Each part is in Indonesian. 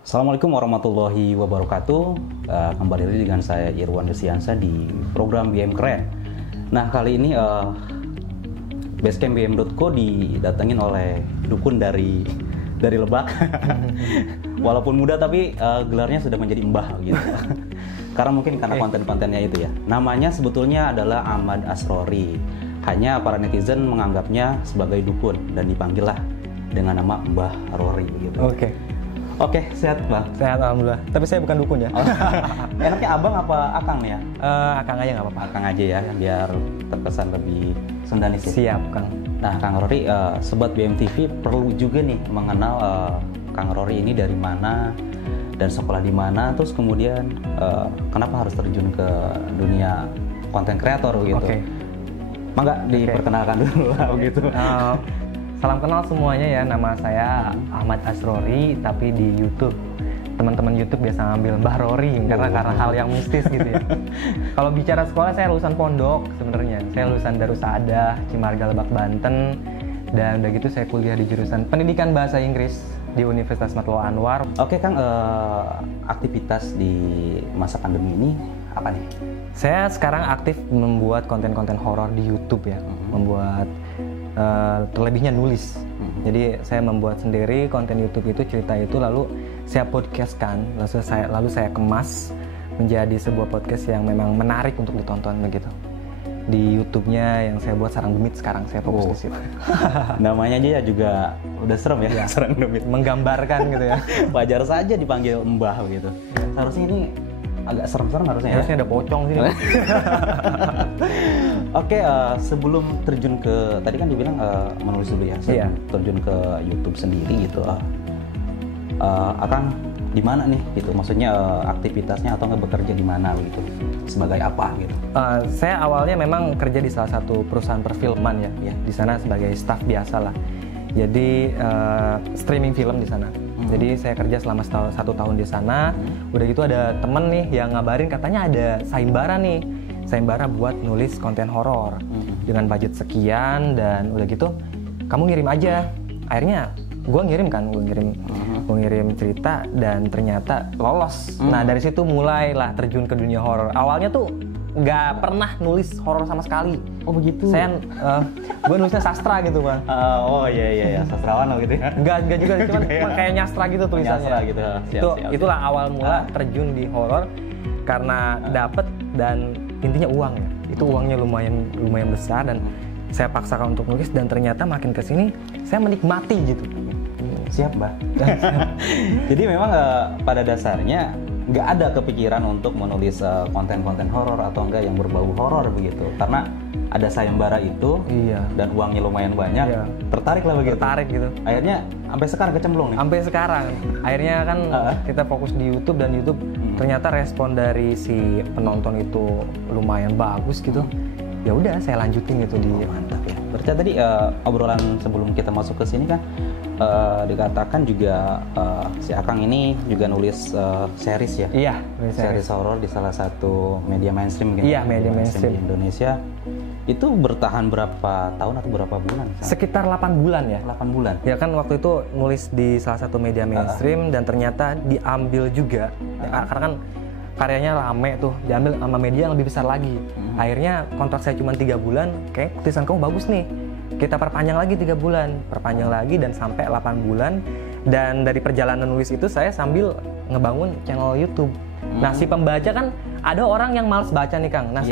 Assalamualaikum warahmatullahi wabarakatuh. Kembali lagi dengan saya Irwan Desiansa di program BM Keren. Nah, kali ini Basecamp BM.co didatengin oleh dukun dari Lebak. Walaupun muda tapi gelarnya sudah menjadi mbah gitu. Karena mungkin karena konten-kontennya itu ya. Namanya sebetulnya adalah Ahmad Asrori. Hanya para netizen menganggapnya sebagai dukun dan dipanggil lah dengan nama Mbah Rory gitu. Oke, sehat Bang? Sehat alhamdulillah. Tapi saya bukan dukun ya. Enaknya abang apa akang nih ya? Akang aja nggak apa-apa. Akang aja ya, biar terkesan lebih sendanis ya. Siap Kang. Nah Kang Rory, Sobat BMTV perlu juga nih mengenal Kang Rory ini dari mana dan sekolah di mana, terus kemudian kenapa harus terjun ke dunia konten kreator gitu. Mangga diperkenalkan dulu lah begitu. Salam kenal semuanya ya, nama saya Ahmad Asrori, tapi di YouTube teman-teman YouTube biasa ngambil Mbah Rory karena hal yang mistis gitu ya. Kalau bicara sekolah, saya lulusan pondok sebenarnya. Saya lulusan Darussaada, Cimarga, Lebak, Banten, dan udah gitu saya kuliah di jurusan Pendidikan Bahasa Inggris di Universitas Matowo Anwar. Oke Kang, aktivitas di masa pandemi ini apa nih? Saya sekarang aktif membuat konten-konten horor di YouTube ya, membuat terlebihnya nulis. Jadi saya membuat sendiri konten YouTube itu, cerita itu, lalu saya podcastkan, lalu saya kemas menjadi sebuah podcast yang memang menarik untuk ditonton begitu. Di YouTube-nya yang saya buat Sarang Demit, sekarang saya fokus di situ. Namanya aja juga udah serem ya, Sarang Demit. Menggambarkan gitu ya. Wajar saja dipanggil Mbah gitu. Seharusnya ini agak serem-serem harusnya ya. Harusnya ada pocong sih. Oke, sebelum terjun ke, tadi kan dibilang menulis dulu ya, terjun ke YouTube sendiri gitu, akan di mana nih gitu, maksudnya aktivitasnya atau nggak bekerja di mana gitu, sebagai apa gitu? Saya awalnya memang kerja di salah satu perusahaan perfilman ya, di sana sebagai staff biasa lah. Jadi streaming film di sana. Jadi saya kerja selama 1 tahun di sana. Udah gitu ada temen nih yang ngabarin katanya ada sayembara nih. Sayembara buat nulis konten horor dengan budget sekian, dan udah gitu kamu ngirim aja. Akhirnya gue ngirim cerita dan ternyata lolos. Nah dari situ mulailah terjun ke dunia horor. Awalnya tuh nggak pernah nulis horor sama sekali. Oh begitu. Gue nulisnya sastra gitu Bang. Oh iya, sastrawan lo gitu ya. Enggak juga, cuman kayak nyastra gitu tulisannya. Nyastra gitu. Siap. Itulah awal mula terjun di horor karena dapet, dan intinya uang ya. Itu uangnya lumayan besar, dan saya paksakan untuk nulis, dan ternyata makin kesini saya menikmati gitu. Siap Mbak. Jadi memang pada dasarnya nggak ada kepikiran untuk menulis konten-konten horor atau enggak yang berbau horor begitu, karena ada sayembara itu dan uangnya lumayan banyak, tertarik lah begitu. Tertarik gitu. Akhirnya sampai sekarang kecemplung nih. Sampai sekarang. Akhirnya kan kita fokus di YouTube, dan YouTube ternyata respon dari si penonton itu lumayan bagus gitu. Ya udah saya lanjutin gitu di. Mantap ya. Berarti tadi obrolan sebelum kita masuk ke sini kan dikatakan juga si Akang ini juga nulis series ya. Iya, series horor di salah satu media mainstream gitu. Iya, media mainstream di Indonesia. Itu bertahan berapa tahun atau berapa bulan? Sekitar 8 bulan ya. 8 bulan. Ya kan waktu itu nulis di salah satu media mainstream dan ternyata diambil juga. Ya, karena kan karyanya rame tuh, diambil sama media yang lebih besar lagi. Akhirnya kontrak saya cuma 3 bulan, kayak tulisan kamu bagus nih. Kita perpanjang lagi 3 bulan, perpanjang lagi, dan sampai 8 bulan. Dan dari perjalanan nulis itu saya sambil ngebangun channel YouTube. Nah si pembaca kan ada orang yang malas baca nih Kang. Nah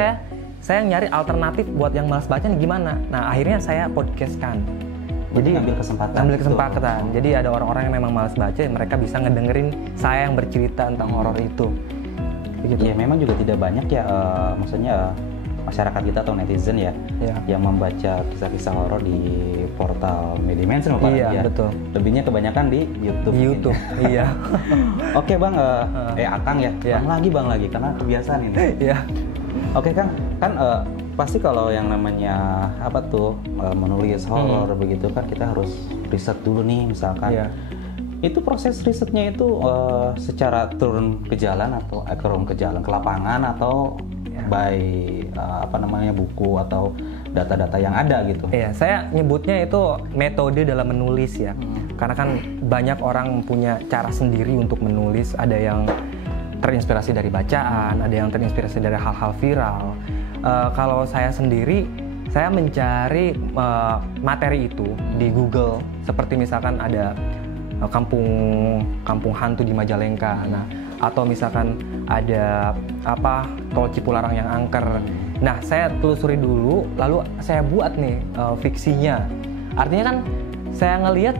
saya nyari alternatif buat yang malas baca nih gimana. Nah akhirnya saya podcastkan. Jadi ngambil kesempatan. Jadi ada orang-orang yang memang malas baca, mereka bisa ngedengerin saya yang bercerita tentang horor itu. Begitu. Ya memang juga tidak banyak ya, maksudnya masyarakat kita atau netizen ya, yang membaca kisah-kisah horor di portal media mainstream ya. Betul. Lebihnya kebanyakan di YouTube. Di YouTube. Iya. Oke Bang, Akang ya. Bang lagi karena kebiasaan ini. Iya. Oke Kang, kan pasti kalau yang namanya menulis horor begitu kan kita harus riset dulu nih misalkan. Itu proses risetnya itu secara turun ke jalan atau ke lapangan atau by buku atau data-data yang ada gitu. Iya, saya nyebutnya itu metode dalam menulis ya. Karena kan banyak orang punya cara sendiri untuk menulis. Ada yang terinspirasi dari bacaan, ada yang terinspirasi dari hal-hal viral. Kalau saya sendiri, saya mencari materi itu di Google. Seperti misalkan ada kampung hantu di Majalengka. Nah, atau misalkan ada tol Cipularang yang angker. Nah, saya telusuri dulu, lalu saya buat nih fiksinya. Artinya kan saya ngelihat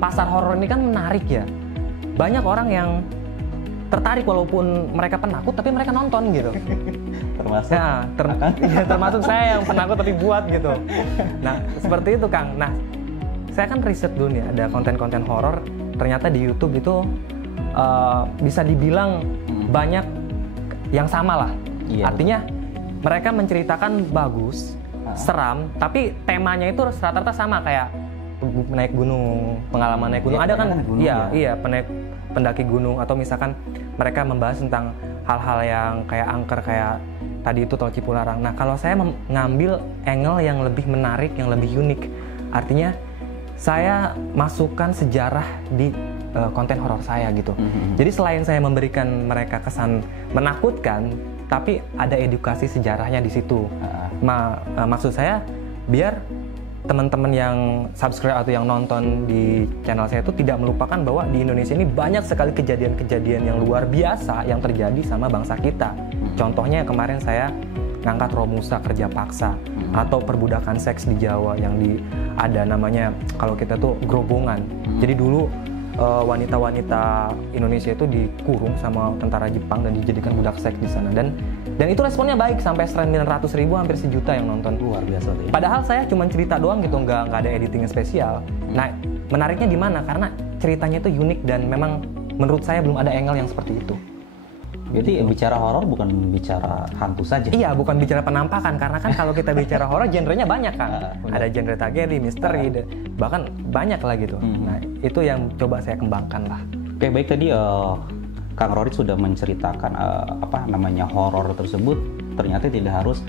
pasar horor ini kan menarik ya. Banyak orang yang tertarik walaupun mereka penakut, tapi mereka nonton gitu. Termasuk? Nah, termasuk saya yang penakut tapi buat gitu. Nah, seperti itu Kang. Nah, saya kan riset dulu nih, ada konten-konten horor. Ternyata di YouTube itu bisa dibilang banyak yang sama lah. Iya, artinya mereka menceritakan bagus, seram, tapi temanya itu rata-rata sama kayak naik gunung, pengalaman naik gunung. Ada kan? Iya, pendaki gunung, atau misalkan mereka membahas tentang hal-hal yang kayak angker, kayak tadi itu tol Cipularang. Nah, kalau saya mengambil angle yang lebih menarik, yang lebih unik, artinya saya masukkan sejarah di konten horor saya gitu. Jadi selain saya memberikan mereka kesan menakutkan, tapi ada edukasi sejarahnya di situ. Maksud saya biar teman-teman yang subscribe atau yang nonton di channel saya itu tidak melupakan bahwa di Indonesia ini banyak sekali kejadian-kejadian yang luar biasa yang terjadi sama bangsa kita. Contohnya kemarin saya ngangkat Romusa kerja paksa, atau perbudakan seks di Jawa yang ada namanya kalau kita tuh gerobongan. Jadi dulu wanita-wanita Indonesia itu dikurung sama tentara Jepang dan dijadikan budak seks di sana, dan itu responnya baik, sampai 900.000 hampir 1 juta yang nonton. Luar biasa tuh. Padahal saya cuma cerita doang gitu, nggak ada editing spesial. Nah, menariknya di mana? Karena ceritanya itu unik dan memang menurut saya belum ada angle yang seperti itu. Jadi bicara horor bukan bicara hantu saja. Iya, bukan bicara penampakan, karena kan kalau kita bicara horor genrenya banyak kan. Ada genre tragedi, misteri, bahkan banyak lah gitu. Nah, itu yang coba saya kembangkan lah. Oke, baik, tadi Kang Rory sudah menceritakan horor tersebut ternyata tidak harus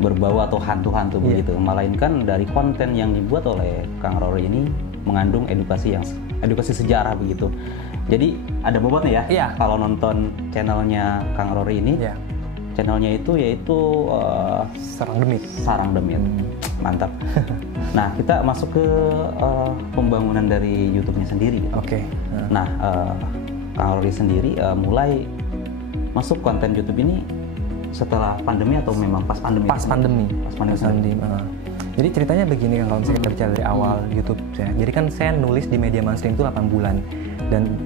berbau atau hantu-hantu begitu, melainkan dari konten yang dibuat oleh Kang Rory ini mengandung edukasi sejarah begitu. Jadi ada bobotnya ya. Kalau nonton channelnya Kang Rory ini, channelnya itu yaitu Sarang Demit. Mantap. Nah, kita masuk ke pembangunan dari YouTube-nya sendiri. Oke. Nah, Kang Rory sendiri mulai masuk konten YouTube ini setelah pandemi atau memang pas pandemi? Pas pandemi. Jadi ceritanya begini kan, kalau misalnya kita bicara dari awal YouTube saya. Jadi kan saya nulis di media mainstream itu 8 bulan.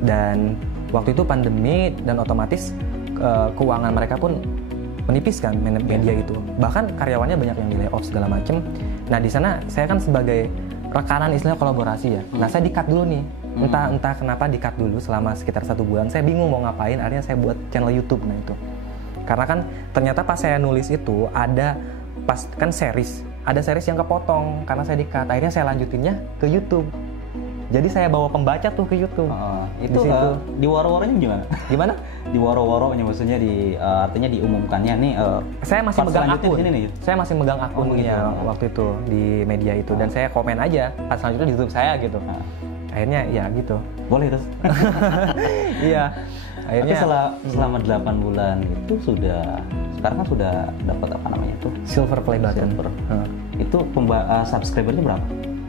Dan waktu itu pandemi, dan otomatis keuangan mereka pun menipis kan, media itu. Bahkan karyawannya banyak yang di layoff segala macem. Nah, di sana saya kan sebagai rekanan, istilahnya kolaborasi ya. Nah, saya di-cut dulu nih. Entah kenapa di-cut dulu selama sekitar 1 bulan. Saya bingung mau ngapain, akhirnya saya buat channel YouTube. Nah, itu. Karena kan ternyata pas saya nulis itu kan ada series yang kepotong karena saya di-cut. Akhirnya saya lanjutinnya ke YouTube. Jadi saya bawa pembaca tuh ke YouTube. Itu di waro-waronya gimana? Gimana? Di waro-waronya maksudnya artinya diumumkannya nih. Saya masih megang akun. Nih. Saya masih megang akunnya waktu itu di media itu, dan saya komen aja pas selanjutnya di YouTube saya gitu. Akhirnya ya gitu. Boleh terus. Iya. Akhirnya selama 8 bulan itu sekarang kan sudah dapat apa namanya itu? Silver play button. Itu subscribernya berapa?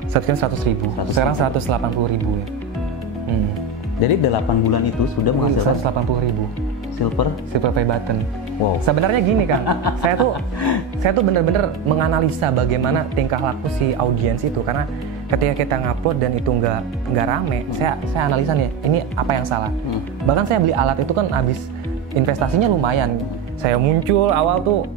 Subscriber 100.000. Sekarang 180.000 ya. Jadi 8 bulan itu sudah menghasilkan 180.000 silver play button. Wow. Sebenarnya gini Kang, saya tuh bener-bener menganalisa bagaimana tingkah laku si audiens itu, karena ketika kita ngupload dan itu nggak rame, saya analisa nih, ini apa yang salah. Bahkan saya beli alat itu kan habis investasinya lumayan. Saya muncul awal tuh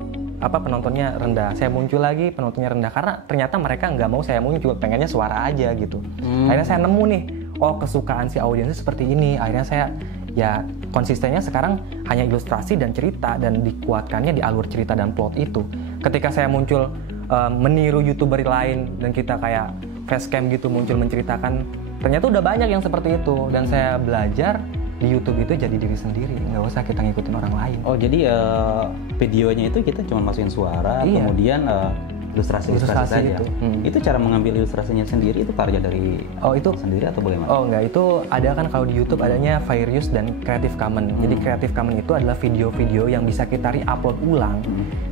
penontonnya rendah, saya muncul lagi penontonnya rendah, karena ternyata mereka nggak mau saya muncul, pengennya suara aja gitu. Akhirnya saya nemu nih, kesukaan si audiensnya seperti ini. Akhirnya saya konsistennya sekarang hanya ilustrasi dan cerita, dan dikuatkannya di alur cerita dan plot itu. Ketika saya muncul meniru YouTuber lain dan kita kayak facecam gitu muncul menceritakan, ternyata udah banyak yang seperti itu, dan saya belajar di YouTube itu jadi diri sendiri, nggak usah kita ngikutin orang lain. Jadi videonya itu kita cuma masukin suara, kemudian ilustrasi saja. Itu cara mengambil ilustrasinya sendiri itu karya dari itu sendiri atau bagaimana? Oh enggak, itu ada kan kalau di YouTube adanya fair use dan Creative Commons. Jadi Creative Commons itu adalah video-video yang bisa kita re-upload ulang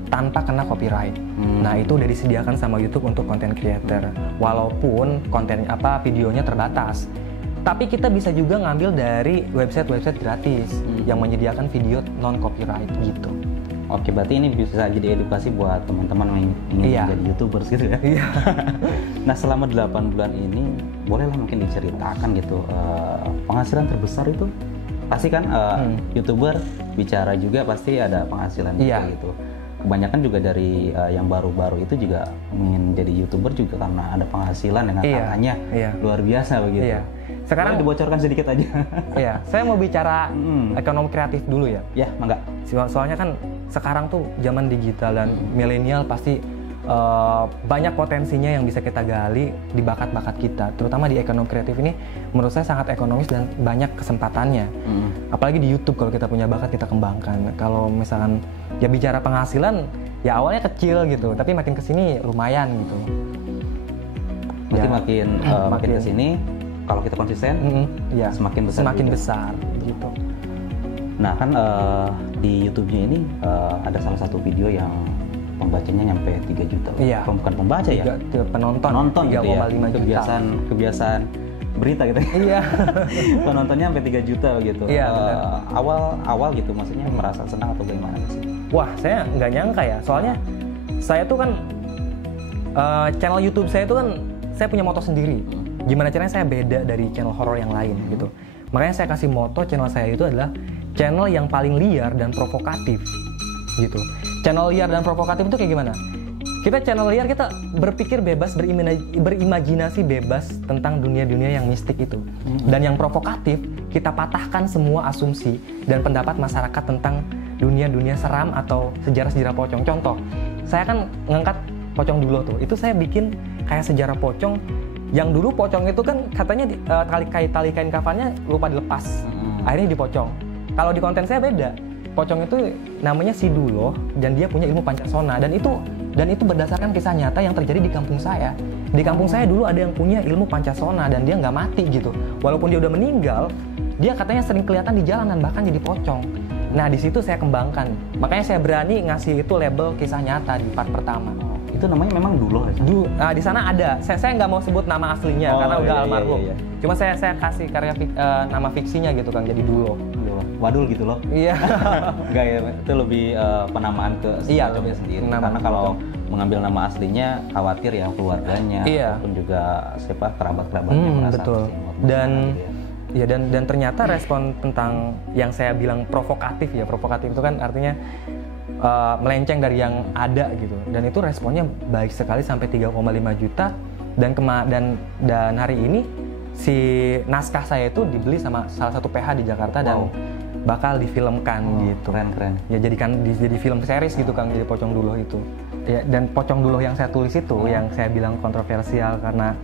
tanpa kena copyright. Nah, itu udah disediakan sama YouTube untuk content creator. Walaupun videonya terbatas. Tapi kita bisa juga ngambil dari website-website gratis yang menyediakan video non copyright gitu. Oke, berarti ini bisa jadi edukasi buat teman-teman yang ingin jadi YouTubers gitu ya. Iya. Nah, selama 8 bulan ini, bolehlah mungkin diceritakan gitu, penghasilan terbesar itu pasti kan YouTuber bicara juga pasti ada penghasilan gitu. Kebanyakan juga dari yang baru-baru itu juga ingin jadi YouTuber juga karena ada penghasilan dengan katanya luar biasa begitu. Iya. Sekarang dibocorkan sedikit aja. Iya, saya mau bicara ekonomi kreatif dulu ya. Ya, mangga. Soalnya kan sekarang tuh zaman digital dan milenial pasti banyak potensinya yang bisa kita gali di bakat-bakat kita. Terutama di ekonomi kreatif ini menurut saya sangat ekonomis dan banyak kesempatannya. Apalagi di YouTube kalau kita punya bakat kita kembangkan. Kalau misalkan ya bicara penghasilan ya awalnya kecil gitu, tapi makin kesini lumayan gitu. Makin kesini kalau kita konsisten semakin besar gitu. Nah kan di YouTube-nya ini ada salah satu video yang pembacanya nyampe 3 juta. Iya. Bukan pembaca ya? Penonton 3,5 gitu ya. juta. Kebiasaan berita gitu. Iya. Penontonnya sampai 3 juta gitu. Iya, awal gitu maksudnya merasa senang atau bagaimana sih? Wah, saya nggak nyangka ya. Soalnya saya tuh kan channel YouTube saya tuh kan saya punya moto sendiri. Gimana caranya saya beda dari channel horor yang lain gitu. Makanya saya kasih moto channel saya itu adalah channel yang paling liar dan provokatif gitu. Channel liar dan provokatif itu kayak gimana? Kita channel liar, kita berpikir bebas, berimajinasi bebas tentang dunia-dunia yang mistik itu. Dan yang provokatif, kita patahkan semua asumsi dan pendapat masyarakat tentang dunia-dunia seram atau sejarah-sejarah pocong. Contoh, saya kan ngangkat pocong dulu tuh. Itu saya bikin kayak sejarah pocong. Yang dulu pocong itu kan katanya tali kain kafannya lupa dilepas. Akhirnya dipocong. Kalau di konten saya beda. Pocong itu namanya si Duloh dan dia punya ilmu Pancasona dan itu berdasarkan kisah nyata yang terjadi di kampung saya. Di kampung saya dulu ada yang punya ilmu Pancasona dan dia nggak mati gitu. Walaupun dia udah meninggal, dia katanya sering kelihatan di jalanan bahkan jadi pocong. Nah di situ saya kembangkan. Makanya saya berani ngasih itu label kisah nyata di part pertama. Itu namanya memang Duloh ya? Di sana ada. Saya nggak mau sebut nama aslinya karena udah almarhum. Iya. Cuma saya kasih nama fiksinya gitu kan, jadi Duloh. Wadul gitu loh. Iya. Enggak ya, itu lebih penamaan ke pocongnya sendiri. Karena kalau mengambil nama aslinya khawatir ya keluarganya ataupun juga kerabat-kerabatnya merasa betul. Dan ternyata respon tentang yang saya bilang provokatif itu kan artinya melenceng dari yang ada gitu. Dan itu responnya baik sekali sampai 3,5 juta dan hari ini si naskah saya itu dibeli sama salah satu PH di Jakarta dan bakal difilmkan gitu. Keren. Ya jadi film series gitu kan, jadi Pocong Duloh itu. Ya, dan Pocong Duloh yang saya tulis itu yang saya bilang kontroversial karena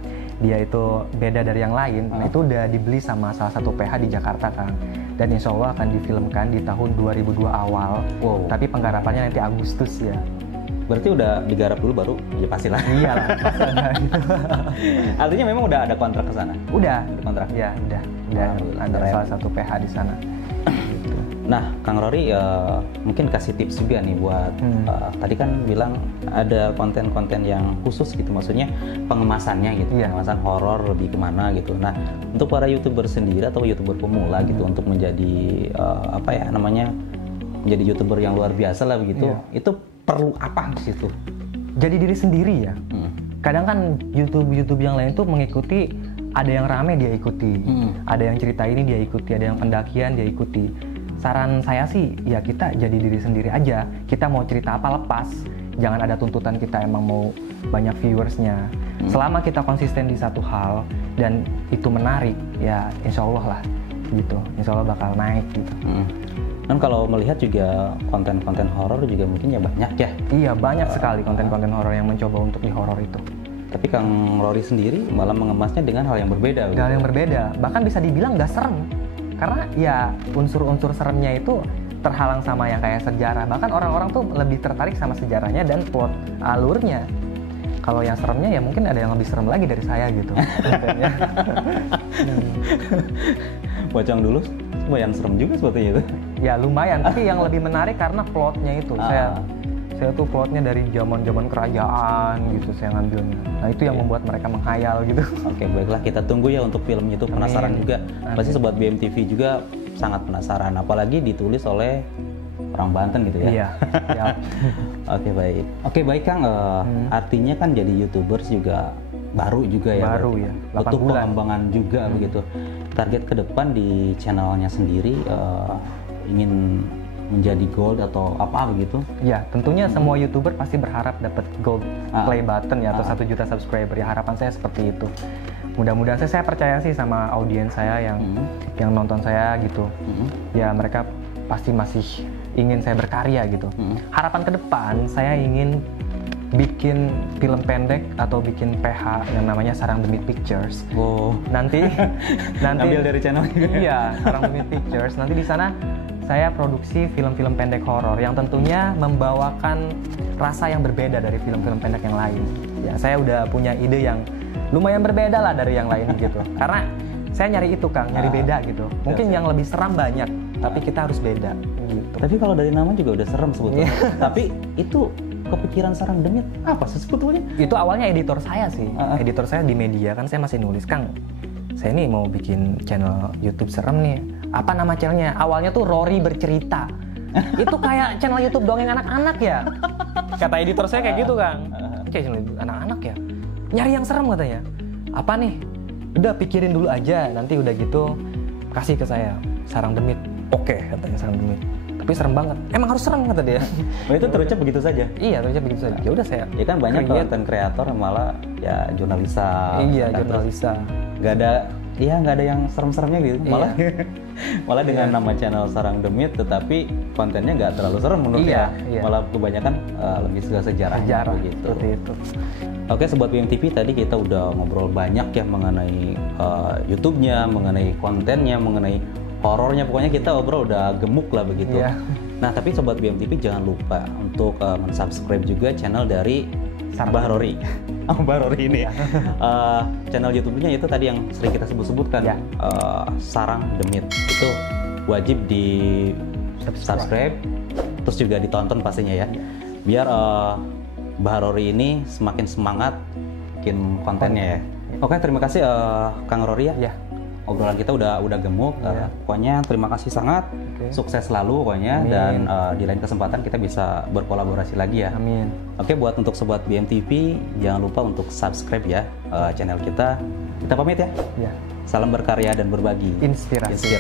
dia itu beda dari yang lain. Nah, itu udah dibeli sama salah satu PH di Jakarta kan. Dan insya Allah akan difilmkan di tahun 2002 awal. Tapi penggarapannya nanti Agustus ya. Berarti udah digarap dulu baru ya pastilah. Iya lah. Artinya memang udah ada kontrak ke sana. Udah. Ada kontrak. Ya, udah. Ada salah satu PH di sana. Gitu. Nah, Kang Rory mungkin kasih tips juga nih buat tadi kan bilang ada konten-konten yang khusus gitu, maksudnya pengemasannya gitu, pengemasan horor lebih kemana gitu. Nah, untuk para YouTuber sendiri atau YouTuber pemula gitu untuk menjadi menjadi YouTuber yang luar biasa lah begitu, itu perlu apa di situ? Jadi diri sendiri ya. Kadang kan YouTube yang lain tuh mengikuti, ada yang rame dia ikuti, ada yang cerita ini dia ikuti, ada yang pendakian dia ikuti. Saran saya sih ya kita jadi diri sendiri aja. Kita mau cerita apa lepas, jangan ada tuntutan kita emang mau banyak viewersnya. Selama kita konsisten di satu hal dan itu menarik, ya insya Allah lah gitu. Insya Allah bakal naik gitu. Dan kalau melihat juga konten-konten horor juga mungkin ya banyak ya. Iya, banyak sekali konten-konten horor yang mencoba untuk di horor itu. Tapi Kang Rory sendiri malah mengemasnya dengan hal yang berbeda. Hal yang berbeda, bahkan bisa dibilang nggak serem. Karena ya unsur-unsur seremnya itu terhalang sama yang kayak sejarah. Bahkan orang-orang tuh lebih tertarik sama sejarahnya dan plot alurnya. Kalau yang seremnya ya mungkin ada yang lebih serem lagi dari saya gitu. Pocong dulu lumayan serem juga sepertinya itu. Ya lumayan, tapi yang lebih menarik karena plotnya itu. Saya tuh plotnya dari zaman kerajaan gitu saya ngambilnya. Nah itu yang membuat mereka menghayal gitu. Oke, baiklah kita tunggu ya untuk filmnya itu. Penasaran juga. Pasti sobat BMTV juga sangat penasaran, apalagi ditulis oleh orang Banten gitu ya. Iya. Oke, baik. Oke, baik Kang. Artinya kan jadi YouTubers juga baru juga ya. Baru ya. 8 Untuk bulan. pengembangan juga begitu. Target ke depan di channelnya sendiri ingin menjadi gold atau apa begitu? Ya, tentunya semua YouTuber pasti berharap dapat gold play button ya atau 1 juta subscriber ya. Harapan saya seperti itu. Mudah-mudahan saya percaya sih sama audiens saya yang nonton saya gitu. Ya mereka pasti masih ingin saya berkarya gitu. Harapan ke depan saya ingin bikin film pendek atau bikin PH yang namanya Sarang Demit Pictures. Nanti ambil dari channel juga. Iya, Sarang Demit Pictures. Nanti di sana saya produksi film-film pendek horor yang tentunya membawakan rasa yang berbeda dari film-film pendek yang lain. Ya, saya udah punya ide yang lumayan berbeda lah dari yang lain gitu. Karena saya nyari itu Kang, nyari beda gitu. Mungkin yang lebih seram banyak, tapi kita harus beda gitu. Tapi kalau dari nama juga udah serem sebetulnya. Tapi itu kepikiran Sarang Demit apa sih sebetulnya? Itu awalnya editor saya sih. Editor saya di media kan saya masih nulis, Kang. Saya nih mau bikin channel YouTube serem nih. Apa nama channelnya? Awalnya tuh Rory Bercerita. Itu kayak channel YouTube dongeng anak-anak ya. Kata editor saya kayak gitu, Kang. Kayak channel anak-anak ya. Nyari yang serem katanya. Apa nih? Udah pikirin dulu aja. Nanti udah gitu kasih ke saya Sarang Demit. Oke, katanya Sarang Demit. Tapi serem banget. Emang harus serem kata dia. Itu terucap begitu saja. Iya, terucap begitu saja. Ya udah saya. Ya kan banyak konten kreator malah ya jurnalisa. Iya, jurnalisa. Gak ada yang serem-seremnya gitu. Malah dengan nama channel Sarang Demit tetapi kontennya nggak terlalu serem menurut saya. Malah kebanyakan lebih sejarah gitu. Seperti itu. Oke, sobat BMTV, tadi kita udah ngobrol banyak ya mengenai YouTube-nya, mengenai kontennya, mengenai horornya. Pokoknya kita ngobrol udah gemuk lah begitu. Nah, tapi sobat BMTV jangan lupa untuk subscribe juga channel dari Mbah Rory. Mbah Rory ini. Channel YouTube-nya itu tadi yang sering kita sebut-sebutkan, Sarang Demit. Itu wajib di subscribe, terus juga ditonton pastinya ya. Biar Mbah Rory ini semakin semangat bikin kontennya ya. Oke, terima kasih Kang Rory ya. Obrolan kita udah gemuk. Pokoknya terima kasih sangat. Sukses selalu pokoknya. Amin. Dan di lain kesempatan kita bisa berkolaborasi lagi ya. Amin. Oke, buat untuk sobat BMTV jangan lupa untuk subscribe ya channel kita. Kita pamit ya. Salam berkarya dan berbagi inspirasi.